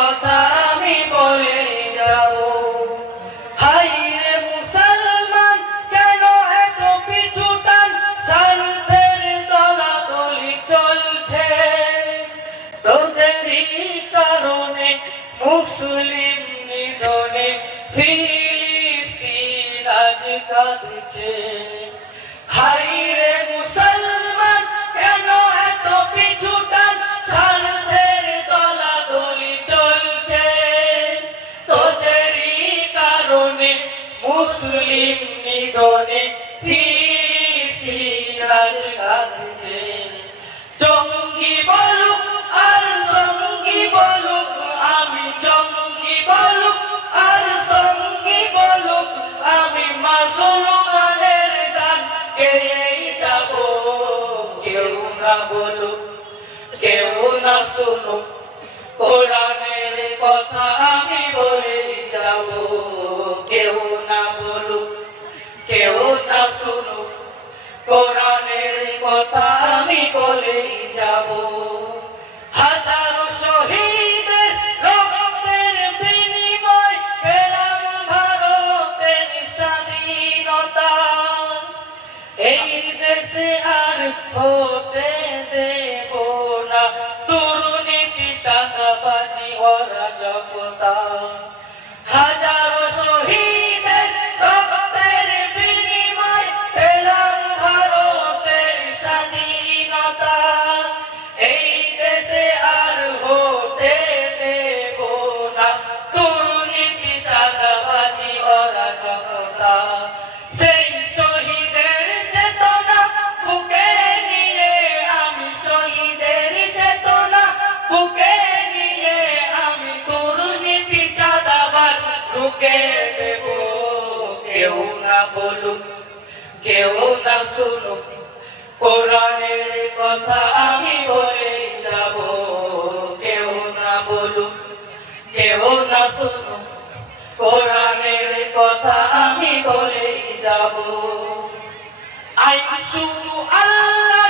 কথা আমি বলে যাব। হাইরে মুসলমান কেন এত পিছুটান, স্বার্থের দলাদলি চলছে, তোদেরই কারণে মুসলিম নিধনে ফিলিস্তিন আজ কাঁদছে। হাইরে মুসলমান কেন এত পিছুটান, স্বার্থের দলাদলি চলছে, তোদেরই কারণে মুসলিম নিধনে ফিলিস্তিন আজ কাঁদছে। জঙ্গি বলুক আর সঙ্গী বলুক, আমি জঙ্গি বলুক আর সঙ্গী বলুক, আমি মুসলমানের গান গেয়েই যাব। কেউ না বলুক, কেউ না শুনুক, কোরআনের কথা আমি বলে যাব। কেউ না বলুক, কেউ না শুনুক, কোরআনের কথা আমি বলে যাব। হাজারো শহীদের রক্তের বিনিময় পেলাম ভারতের স্বাধীনতা, এই দেশে আর হতে দেব না দুর্নীতি, চাঁদাবাজি, অরাজকতা। হাজারো শহীদের রক্তের বিনিময় পেলাম ভারতের স্বাধীনতা, এই দেশে আর হতে দেব না দুর্নীতি, চাঁদাবাজি, অরাজকতা। সেই শহীদের চেতনা বুকে নিয়ে আমি, শহীদের চেতনা বুকে নিয়ে আমি দুর্নীতি, চাঁদাবাজ রুখে দেব। কেউ না বলুক, কেউ না শুনুক, কোরআনের কথা আমি বলে যাব। কেউ না বলুক, কেউ না শুনুক, কোরআনের কথা আমি বলে যাব। আইন শুধু আল্লাহ